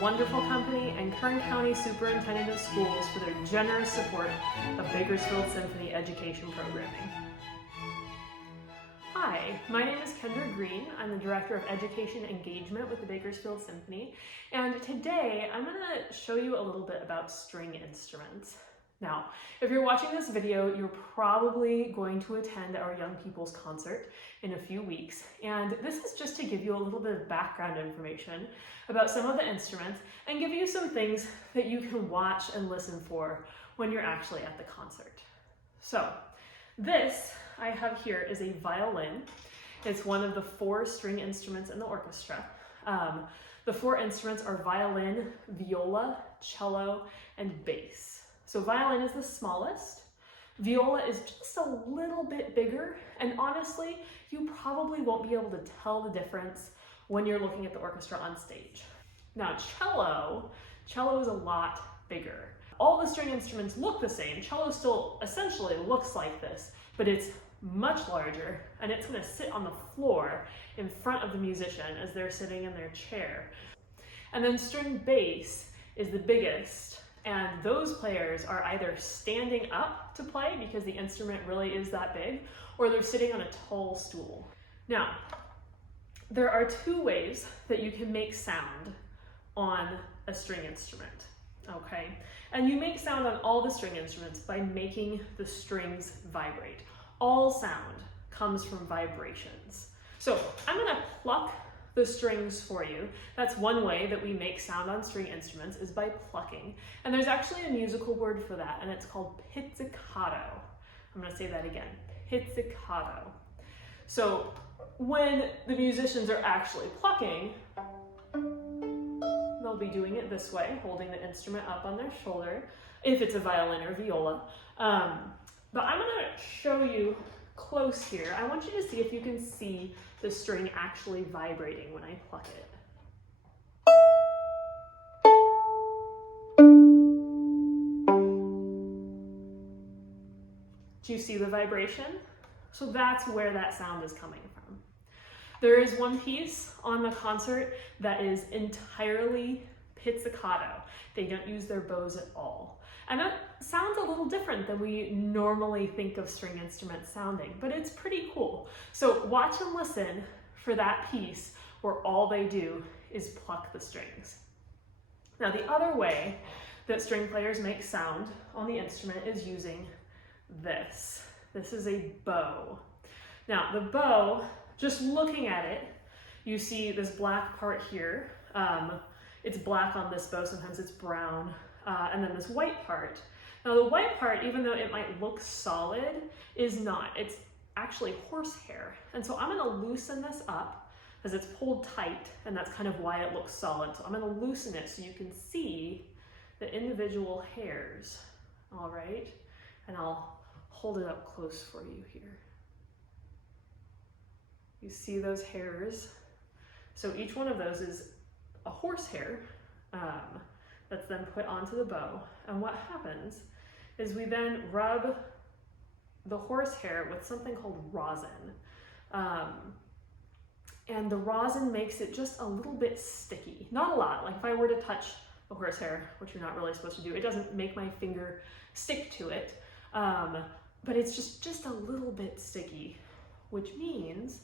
wonderful company and Kern County Superintendent of Schools for their generous support of Bakersfield Symphony education programming. Hi, my name is Kendra Green. I'm the Director of Education Engagement with the Bakersfield Symphony, and today I'm going to show you a little bit about string instruments. Now, if you're watching this video, you're probably going to attend our Young People's concert in a few weeks, and this is just to give you a little bit of background information about some of the instruments and give you some things that you can watch and listen for when you're actually at the concert. So, this I have here is a violin. It's one of the 4 string instruments in the orchestra. The 4 instruments are violin, viola, cello, and bass. So violin is the smallest, viola is just a little bit bigger, and honestly, you probably won't be able to tell the difference when you're looking at the orchestra on stage. Now cello is a lot bigger. All the string instruments look the same. Cello still essentially looks like this, but it's much larger, and it's going to sit on the floor in front of the musician as they're sitting in their chair. And then string bass is the biggest, and those players are either standing up to play because the instrument really is that big, or they're sitting on a tall stool. Now, there are 2 ways that you can make sound on a string instrument, okay? And you make sound on all the string instruments by making the strings vibrate. All sound comes from vibrations. So I'm gonna pluck the strings for you. That's one way that we make sound on string instruments, is by plucking. And there's actually a musical word for that, and it's called pizzicato. I'm gonna say that again, pizzicato. So when the musicians are actually plucking, they'll be doing it this way, holding the instrument up on their shoulder, if it's a violin or viola. But I'm gonna show you close here. I want you to see if you can see the string actually vibrating when I pluck it. Do you see the vibration? So that's where that sound is coming from. There is one piece on the concert that is entirely pizzicato. They don't use their bows at all. And that sounds a little different than we normally think of string instruments sounding, but it's pretty cool. So watch and listen for that piece where all they do is pluck the strings. Now, the other way that string players make sound on the instrument is using this. This is a bow. Now, the bow, just looking at it, you see this black part here. It's black on this bow, sometimes it's brown. And then this white part. Now the white part, even though it might look solid, is not. It's actually horsehair. And so I'm gonna loosen this up because it's pulled tight, and that's kind of why it looks solid. So I'm gonna loosen it so you can see the individual hairs, all right? And I'll hold it up close for you here. You see those hairs? So each one of those is a horsehair. That's then put onto the bow. And what happens is we then rub the horsehair with something called rosin. And the rosin makes it just a little bit sticky. Not a lot. Like if I were to touch the horsehair, which you're not really supposed to do, it doesn't make my finger stick to it. But it's just a little bit sticky, which means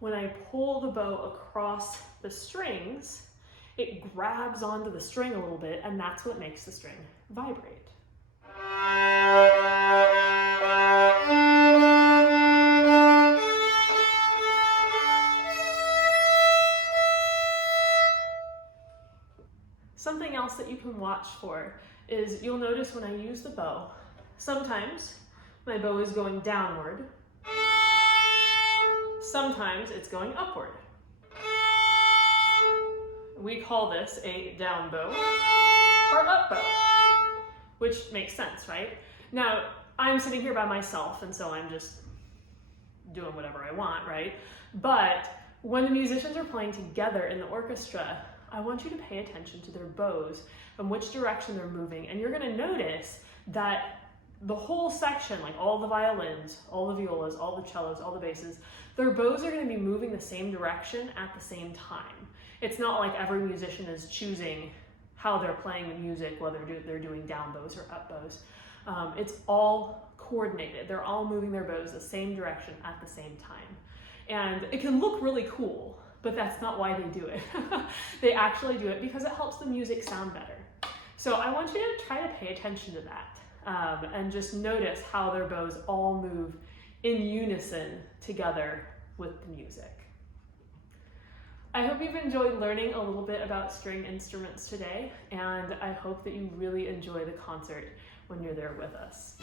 when I pull the bow across the strings, it grabs onto the string a little bit, and that's what makes the string vibrate. Something else that you can watch for is you'll notice when I use the bow, sometimes my bow is going downward, sometimes it's going upward. We call this a down bow or up bow, which makes sense, right? Now, I'm sitting here by myself, and so I'm just doing whatever I want, right? But when the musicians are playing together in the orchestra, I want you to pay attention to their bows and which direction they're moving, and you're gonna notice that the whole section, like all the violins, all the violas, all the cellos, all the basses, their bows are going to be moving the same direction at the same time. It's not like every musician is choosing how they're playing the music, whether they're doing down bows or up bows. It's all coordinated. They're all moving their bows the same direction at the same time. And it can look really cool, but that's not why they do it. They actually do it because it helps the music sound better. So I want you to try to pay attention to that and just notice how their bows all move in unison together with the music. I hope you've enjoyed learning a little bit about string instruments today, and I hope that you really enjoy the concert when you're there with us.